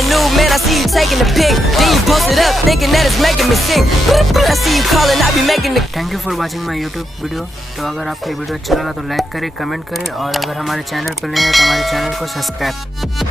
the new man, I see you taking a pic. Then you post it up, thinking that it's making me sick. I see you calling, I be making the. Thank you for watching my YouTube video. तो अगर आपको video अच्छा लगा तो like करें, comment करें, और अगर हमारे चैनल पर नए हैं तो हमारे चैनल को सब्सक्राइब।